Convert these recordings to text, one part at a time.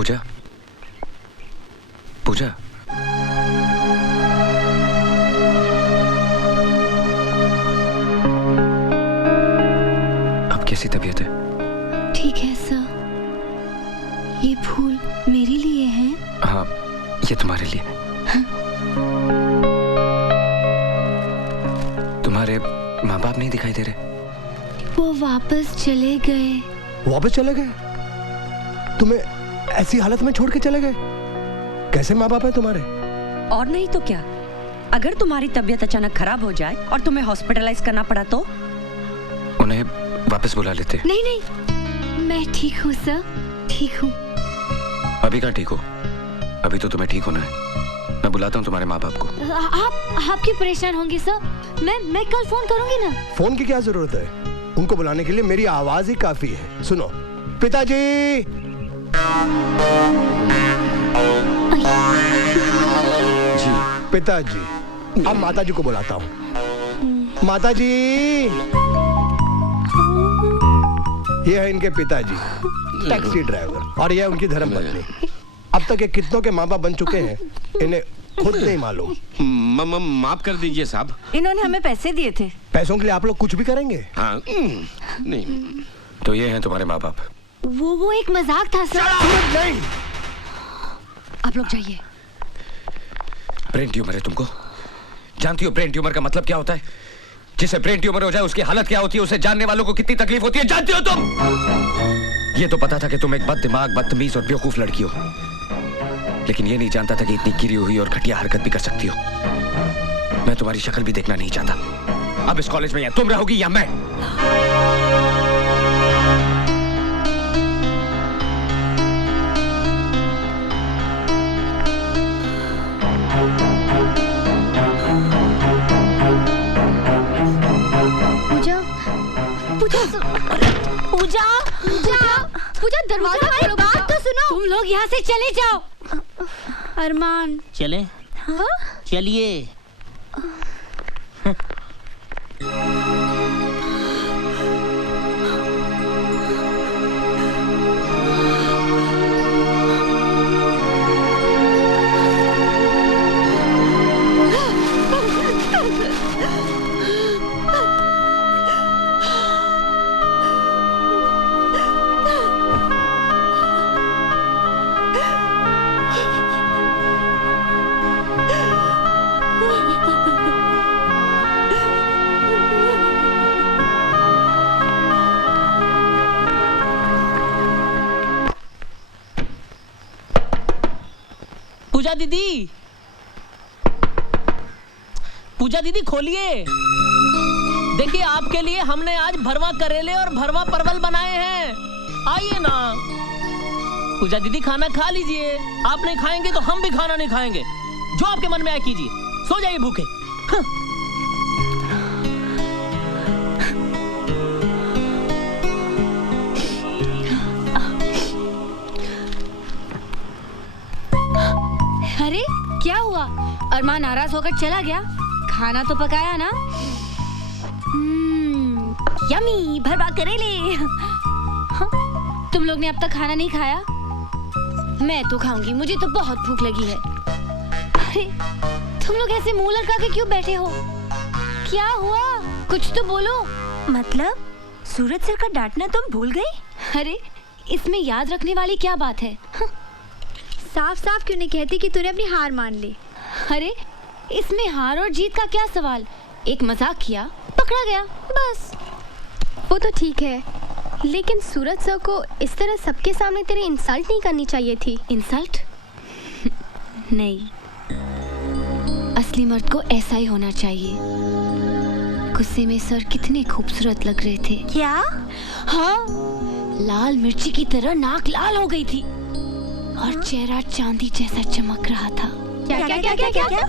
पूजा, पूजा, अब कैसी तबीयत है? ठीक है सर। ये फूल मेरे लिए हैं? हाँ, ये तुम्हारे लिए। हाँ? तुम्हारे माँ बाप नहीं दिखाई दे रहे? वो वापस चले गए। वापस चले गए? तुम्हें ऐसी हालत में छोड़ के चले गए? कैसे माँ बाप है तुम्हारे? और नहीं तो क्या, अगर तुम्हारी तबीयत अचानक खराब हो जाए और तुम्हें हॉस्पिटलाइज करना पड़ा तो? उन्हें वापस बुला लेते। नहीं नहीं, मैं ठीक हूँ सर, ठीक हूँ। अभी कहाँ ठीक हो? अभी तो तुम्हें ठीक होना है। मैं बुलाता हूँ तुम्हारे माँ बाप को। आप क्यों परेशान होंगे सर? मैं कल फोन करूंगी ना। फोन की क्या जरूरत है? उनको बुलाने के लिए मेरी आवाज ही काफी है। सुनो, पिताजी। जी पिताजी। अब माताजी को बुलाता हूँ। माताजी, ये है इनके पिताजी, टैक्सी ड्राइवर, और ये है उनकी धर्मपत्नी। अब तक ये कितनों के माँ बाप बन चुके हैं, इन्हें खुद नहीं मालूम। माफ कर दीजिए साहब, इन्होंने हमें पैसे दिए थे। पैसों के लिए आप लोग कुछ भी करेंगे? हाँ, नहीं। तो ये हैं तुम्हारे माँ बाप। वो एक मजाक था सर। नहीं। आप लोग जाइए। ब्रेन ट्यूमर है तुमको? जानती हो ब्रेन ट्यूमर का मतलब क्या होता है? जिसे ब्रेन ट्यूमर हो जाए उसकी हालत क्या होती है, उसे जानने वालों को कितनी तकलीफ होती है, जानती हो तुम? ये तो पता था कि तुम एक बददिमाग, बदतमीज और बेवकूफ लड़की हो, लेकिन ये नहीं जानता था कि इतनी गिरी हुई और घटिया हरकत भी कर सकती हो। मैं तुम्हारी शक्ल भी देखना नहीं चाहता। अब इस कॉलेज में या तुम रहोगी या मैं। पूजा, दरवाजा खोलो। बात तो सुनो। तुम लोग यहाँ से चले जाओ। अरमान, चले? हाँ? चलिए। पूजा दीदी, पूजा दीदी खोलिए। देखिए आपके लिए हमने आज भरवा करेले और भरवा परवल बनाए हैं, आइए ना। पूजा दीदी खाना खा लीजिए, आप नहीं खाएंगे तो हम भी खाना नहीं खाएंगे। जो आपके मन में आए कीजिए, सो जाइए भूखे। अरे क्या हुआ? अरमान नाराज होकर चला गया? खाना तो पकाया ना? यमी भरवा करेले। हाँ, तुम लोग ने अब तक खाना नहीं खाया? मैं तो खाऊंगी, मुझे तो बहुत भूख लगी है। अरे तुम लोग ऐसे मुंह लटका के क्यों बैठे हो? क्या हुआ? कुछ तो बोलो। मतलब सूरज सर का डांटना तुम भूल गई? अरे इसमें याद रखने वाली क्या बात है? साफ साफ क्यों नहीं कहती कि तूने अपनी हार मान ली? अरे इसमें हार और जीत का क्या सवाल? एक मजाक किया, पकड़ा गया, बस। वो तो ठीक है, लेकिन सूरज सर को इस तरह सबके सामने तेरी इंसल्ट नहीं करनी चाहिए थी। इंसल्ट? नहीं, असली मर्द को ऐसा ही होना चाहिए। गुस्से में सर कितने खूबसूरत लग रहे थे। क्या? हाँ, लाल मिर्ची की तरह नाक लाल हो गई थी और चेहरा चांदी जैसा चमक रहा था। क्या क्या क्या क्या क्या, क्या?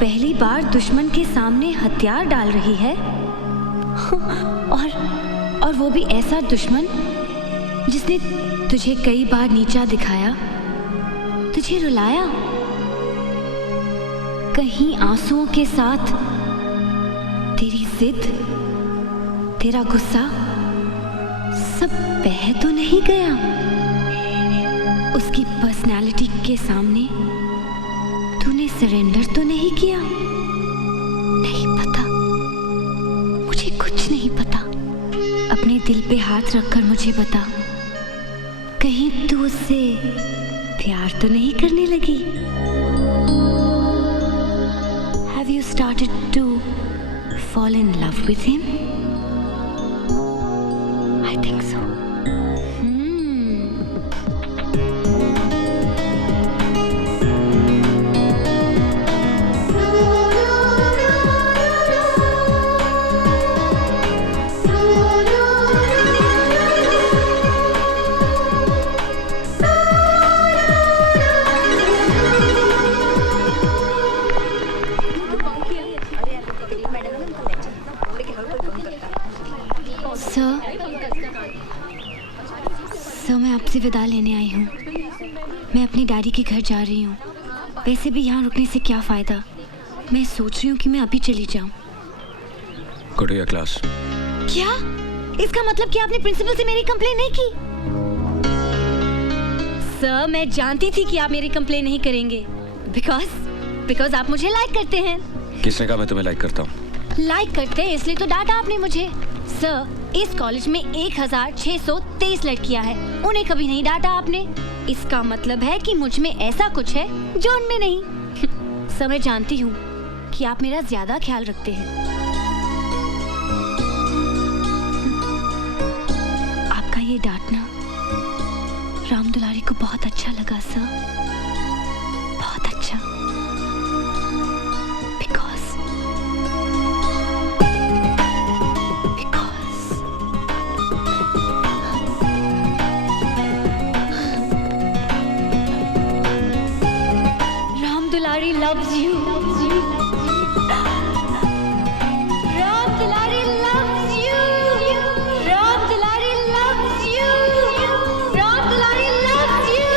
पहली बार दुश्मन के सामने हथियार डाल रही है। और वो भी ऐसा दुश्मन जिसने तुझे कई बार नीचा दिखाया, तुझे रुलाया, कहीं आंसुओं के साथ तेरी जिद, तेरा गुस्सा सब बह तो नहीं गया? उसकी पर्सनालिटी के सामने तूने सरेंडर तो नहीं किया? नहीं पता, मुझे कुछ नहीं पता। अपने दिल पे हाथ रखकर मुझे बता, कहीं तू उससे प्यार तो नहीं करने लगी? Have you started to fall in love with him? I think so. Sir, मैं आपसे विदा लेने आई हूँ। मैं अपनी डैडी के घर जा रही हूँ। वैसे भी यहाँ रुकने से क्या फ़ायदा? मैं सोच रही हूँ कि मैं अभी चली जाऊँ। Go to your class. क्या? इसका मतलब कि आपने प्रिंसिपल से मेरी कंप्लेन नहीं की? सर, मैं जानती थी कि आप मेरी कंप्लेन नहीं करेंगे। बिकॉज आप मुझे लाइक करते हैं। किसने कहा मैं तुम्हें लाइक करता हूँ? लाइक करते हैं इसलिए तो डांटा आपने मुझे। सर, इस कॉलेज में 1623 लड़कियां हैं, उन्हें कभी नहीं डांटा आपने। इसका मतलब है कि मुझ में ऐसा कुछ है जो उनमें नहीं। सर, मैं जानती हूँ कि आप मेरा ज्यादा ख्याल रखते हैं। आपका ये डांटना राम दुलारी को बहुत अच्छा लगा सर, बहुत अच्छा। Dulari loves you. Ram Dulari loves you. Ram Dulari loves you. Ram Dulari loves you.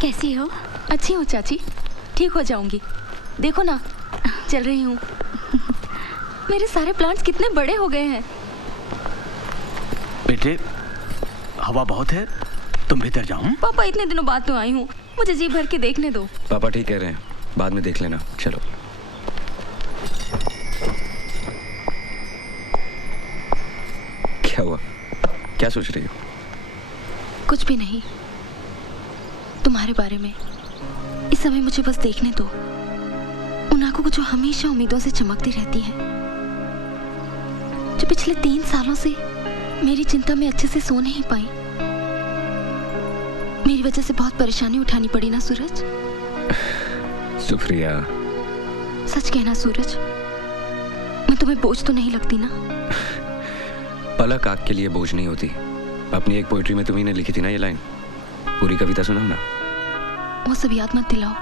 कैसी हो? अच्छी हूँ चाची, ठीक हो जाऊंगी। देखो ना, चल रही हूँ। मेरे सारे प्लांट्स कितने बड़े हो गए हैं। बेटे, हवा बहुत है, तुम भीतर जाओ। पापा, इतने दिनों बाद तो आई हूँ, मुझे जी भर के देखने दो। पापा ठीक कह रहे हैं, बाद में देख लेना। चलो। क्या हुआ? क्या सोच रही हो? कुछ भी नहीं, तुम्हारे बारे में। इस समय मुझे बस देखने दो उन आंखों को जो हमेशा उम्मीदों से चमकती रहती हैं, जो पिछले 3 सालों से मेरी चिंता में अच्छे से सो नहीं पाई। मेरी वजह से बहुत परेशानी उठानी पड़ी ना सूरज? सुप्रिया, सच कहना सूरज, मैं तुम्हें बोझ तो नहीं लगती ना? पलक आग के लिए बोझ नहीं होती। अपनी एक पोइट्री में तुम्ही ने लिखी थी ना ये लाइन, पूरी कविता सुनाओ ना। वो सब याद मत दिलाओ,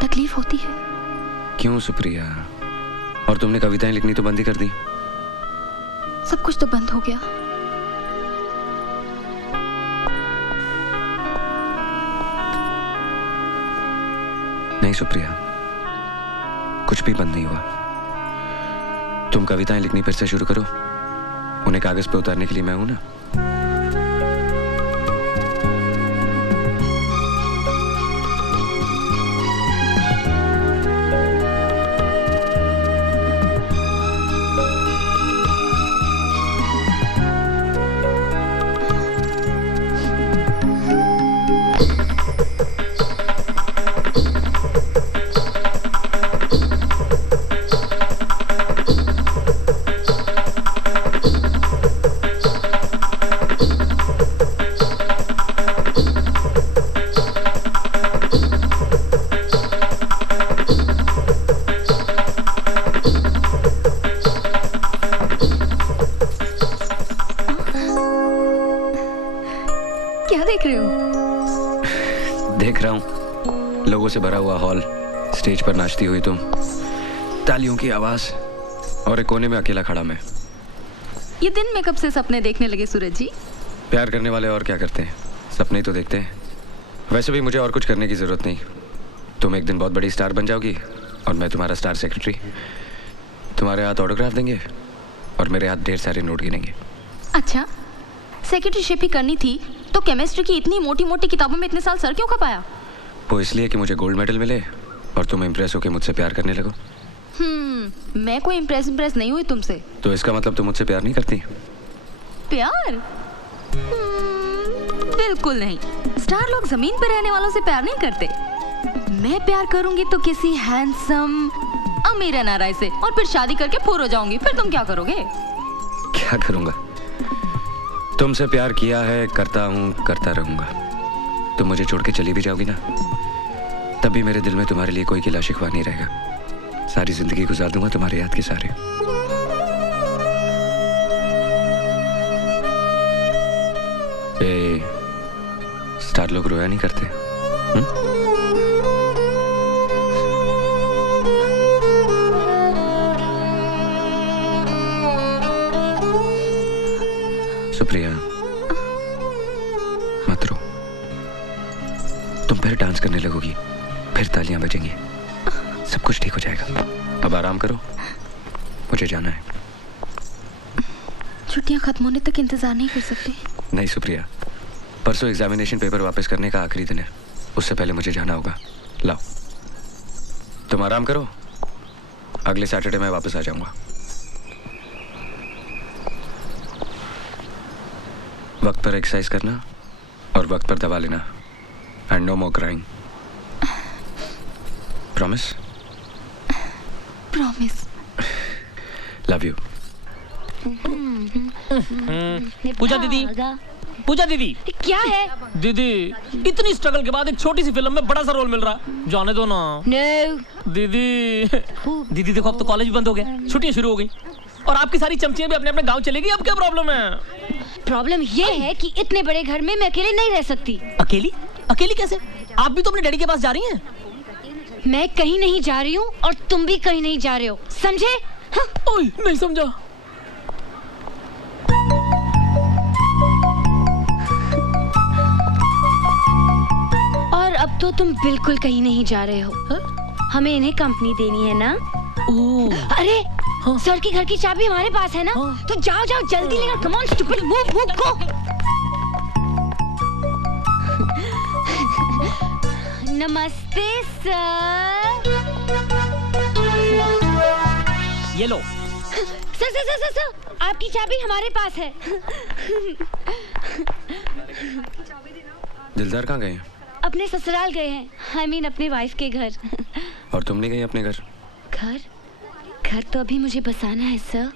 तकलीफ होती है। क्यों सुप्रिया? और तुमने कविताएं लिखनी तो बंद ही कर दी। सब कुछ तो बंद हो गया। नहीं सुप्रिया, कुछ भी बंद नहीं हुआ। तुम कविताएं लिखनी फिर से शुरू करो, उन्हें कागज पे उतारने के लिए मैं हूं ना। क्या देख रहे हो? देख रहा हूँ लोगों से भरा हुआ हॉल, स्टेज पर नाचती हुई तुम, तालियों की आवाज और एक कोने में अकेला खड़ा मैं। ये दिन में कब से सपने देखने लगे सूरज जी? प्यार करने वाले और क्या करते हैं, सपने ही तो देखते हैं। वैसे भी मुझे और कुछ करने की जरूरत नहीं। तुम एक दिन बहुत बड़ी स्टार बन जाओगी और मैं तुम्हारा स्टार सेक्रेटरी। तुम्हारे हाथ ऑटोग्राफ देंगे और मेरे हाथ ढेर सारे नोट गिनेंगे। अच्छा, सेक्रेटरीशिप ही करनी थी तो केमिस्ट्री की इतनी मोटी मोटी किताबों में इतने साल सर क्यों खपाया? वो इसलिए कि मुझे गोल्ड मेडल मिले और तुम इम्प्रेस होकर मुझसे प्यार करने लगो। मैं कोई इम्प्रेस नहीं हुई तुमसे। तो इसका मतलब तुम मुझसे प्यार नहीं करती? प्यार? बिल्कुल नहीं। स्टार लोग जमीन पर रहने वालों से प्यार नहीं करते। मैं प्यार करूंगी तो किसी हैंडसम अमीर एनआरआई से, और फिर शादी करके फूर हो जाऊंगी। फिर तुम क्या करोगे? क्या करूंगा? तुमसे प्यार किया है, करता हूँ, करता रहूंगा। तुम मुझे छोड़ के चली भी जाओगी ना, तब भी मेरे दिल में तुम्हारे लिए कोई गिला शिकवा नहीं रहेगा। सारी जिंदगी गुजार दूंगा तुम्हारे याद के सारे। स्टार लोग रोया नहीं करते। सुप्रिया, मत रो। तुम फिर डांस करने लगोगी, फिर तालियां बजेंगी, सब कुछ ठीक हो जाएगा। अब आराम करो, मुझे जाना है। छुट्टियां खत्म होने तक इंतजार नहीं कर सकते? नहीं सुप्रिया, परसों एग्जामिनेशन पेपर वापस करने का आखिरी दिन है। उससे पहले मुझे जाना होगा। लाओ, तुम आराम करो, अगले सैटरडे मैं वापस आ जाऊंगा। वक्त पर एक्सरसाइज करना और वक्त पर दवा लेना, and no more crying. Promise? Promise. Love you. Pooja दीदी, पूजा दीदी। क्या है? दीदी, इतनी स्ट्रगल के बाद एक छोटी सी फिल्म में बड़ा सा रोल मिल रहा है, जाने दो ना। No. दीदी दीदी देखो, अब तो कॉलेज भी बंद हो गया, छुट्टियां शुरू हो गई और आपकी सारी चमचियां भी अपने अपने गांव चली गई। अब क्या प्रॉब्लम है? प्रॉब्लम ये है कि इतने बड़े घर में मैं अकेले नहीं रह सकती। अकेली? अकेली कैसे? आप भी तो अपने डैडी के पास जा रही हैं। मैं कहीं नहीं जा रही हूँ और तुम भी कहीं नहीं जा रहे हो, समझे? हाँ? ओए, नहीं समझा। और अब तो तुम बिल्कुल कहीं नहीं जा रहे हो। हा? हमें इन्हें कंपनी देनी है ना? ओह। अरे हाँ? सर की घर की चाबी हमारे पास है ना? हाँ? तो जाओ जाओ जल्दी लेकर, come on stupid, move move go. नमस्ते सर। ये लो। सर सर सर सर, आपकी चाबी हमारे पास है। दिलदार कहाँ गए हैं? अपने ससुराल गए हैं, I mean अपने वाइफ के घर। और तुम नहीं गई अपने घर? घर? घर तो अभी मुझे बसाना है सर।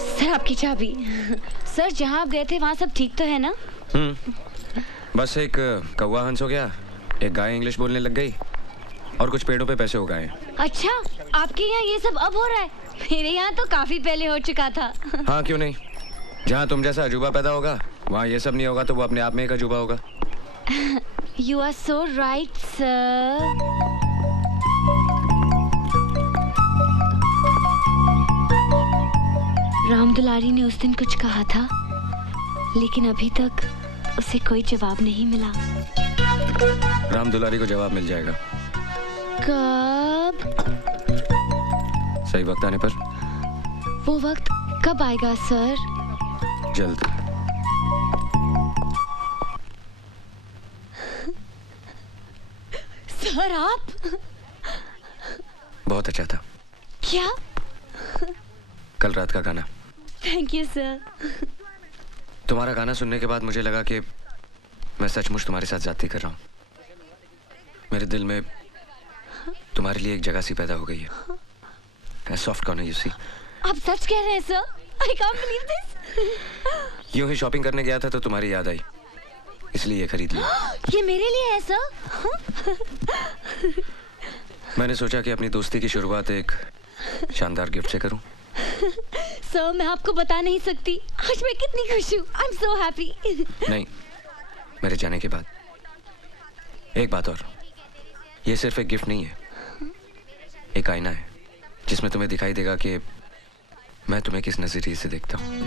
सर आपकी चाबी। सर जहाँ आप गए थे वहाँ सब ठीक तो है ना? बस एक कौवा हंस हो गया, एक गाय इंग्लिश बोलने लग गई और कुछ पेड़ों पे पैसे उगाए। अच्छा, आपके यहाँ ये सब अब हो रहा है? मेरे यहाँ तो काफी पहले हो चुका था। हाँ क्यों नहीं, जहाँ तुम जैसा अजूबा पैदा होगा वहाँ ये सब नहीं होगा तो वो अपने आप में एक अजूबा होगा। You are so right, sir. Ram Dulari ने उस दिन कुछ कहा था, लेकिन अभी तक उसे कोई जवाब नहीं मिला। राम दुलारी को जवाब मिल जाएगा। कब? सही वक्त आने पर। वो वक्त कब आएगा सर? जल्द। सर आप? बहुत अच्छा था। क्या? कल रात का गाना। Thank you sir. तुम्हारा गाना सुनने के बाद मुझे लगा कि मैं सचमुच तुम्हारे साथ ज्यादती कर रहा हूँ। मेरे दिल में तुम्हारे लिए एक जगह सी पैदा हो गई है। Soft corner you see. आप सच कह रहे हैं sir? I can't believe this. यूं ही शॉपिंग करने गया था तो तुम्हारी याद आई, इसलिए ये खरीद लिया। ये मेरे लिए है सर? मैंने सोचा कि अपनी दोस्ती की शुरुआत एक शानदार गिफ्ट से करूं। सर मैं आपको बता नहीं सकती आज मैं कितनी खुश हूँ। I am so happy. नहीं, मेरे जाने के बाद एक बात और, ये सिर्फ एक गिफ्ट नहीं है, एक आईना है जिसमें तुम्हें दिखाई देगा कि मैं तुम्हें किस नजरिए से देखता हूँ।